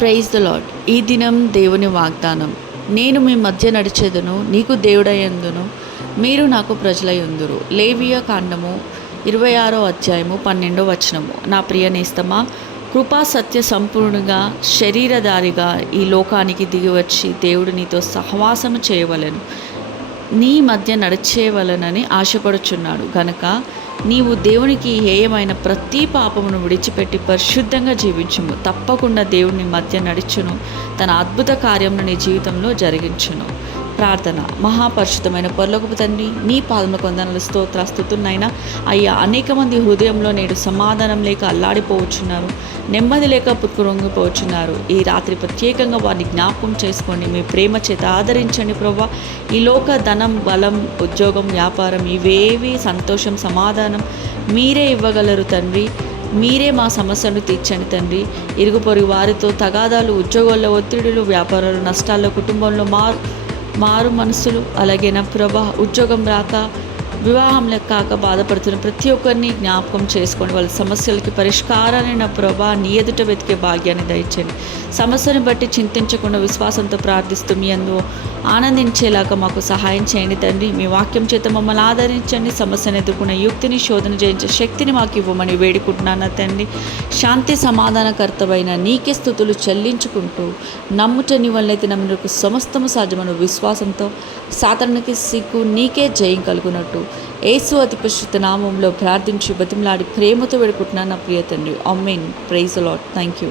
Praise the lord. ఈ దినం దేవుని వాగ్దానం. నేను మీ మధ్య నడిచేదను, నీకు దేవుడయందును, మీరు నాకు ప్రజలయందురు. లేవియ కాండము 26వ అధ్యాయము 12వ వచనము. నా ప్రియ నేస్తమా, కృపా సత్య సంపూర్ణంగా శరీరధారిగా ఈ లోకానికి దిగివచ్చి దేవుడు నీతో సహవాసము చేయవలెను, నీ మధ్య నడిచేవలనని ఆశపడుచున్నాడు గనక నీవు దేవునికి హేయమైన ప్రతి పాపమును విడిచిపెట్టి పరిశుద్ధంగా జీవించుము. తప్పకుండా దేవుని మధ్య నడుచును, తన అద్భుత కార్యమును నీ జీవితంలో జరిగించును. ప్రార్థన. మహాపరిశుద్ధమైన పరలోకపు తండ్రి, నీ పాదములకు వందనాలు, స్తుతులైనా అయ్యా, అనేక మంది హృదయంలో నేడు సమాధానం లేక అల్లాడిపోవచ్చున్నారు, నెమ్మది లేక పుట్టుకురొంగిపోవచ్చున్నారు. ఈ రాత్రి ప్రత్యేకంగా వారిని జ్ఞాపకం చేసుకోండి, మీ ప్రేమ చేత ఆదరించండి ప్రభా. ఈ లోక ధనం, బలం, ఉద్యోగం, వ్యాపారం ఇవేవి సంతోషం, సమాధానం మీరే ఇవ్వగలరు తండ్రి. మీరే మా సమస్యను తీర్చండి తండ్రి. ఇరుగు పొరుగు వారితో తగాదాలు, ఉద్యోగాల్లో ఒత్తిడులు, వ్యాపారాలు నష్టాల్లో, కుటుంబంలో మారు మనసులు, అలాగే నా ప్రభా ఉద్యోగం రాక, వివాహం కాక బాధపడుతున్న ప్రతి ఒక్కరిని జ్ఞాపకం చేసుకోండి. వాళ్ళ సమస్యలకి పరిష్కారాన్ని నా ప్రభా నీ ఎదుట వెతికే భాగ్యాన్ని దయచండి. సమస్యను బట్టి చింతించకుండా విశ్వాసంతో ప్రార్థిస్తూ మీ అందు ఆనందించేలాగా మాకు సహాయం చేయండి తండ్రి. మీ వాక్యం చేత మమ్మల్ని ఆదరించండి. సమస్యను ఎదుర్కొన్న యుక్తిని, శోధన చేయించే శక్తిని మాకు ఇవ్వమని వేడుకుంటున్నాను తండ్రి. శాంతి సమాధానకర్తమైన నీకే స్తుతులు చెల్లించుకుంటూ, నమ్ముటని వల్లైతే నమ్ముటకు సమస్తము సాధ్యమని విశ్వాసంతో సాతానునికి సిగ్గు, నీకే జయం కలుగునట్టు యేసు అతి పరిశుద్ధ నామంలో ప్రార్థించి బతిమలాడి ప్రేమతో వేడుకుంటున్నాను నా ప్రియ తండ్రి. Amen. Praise the lord. Thank you.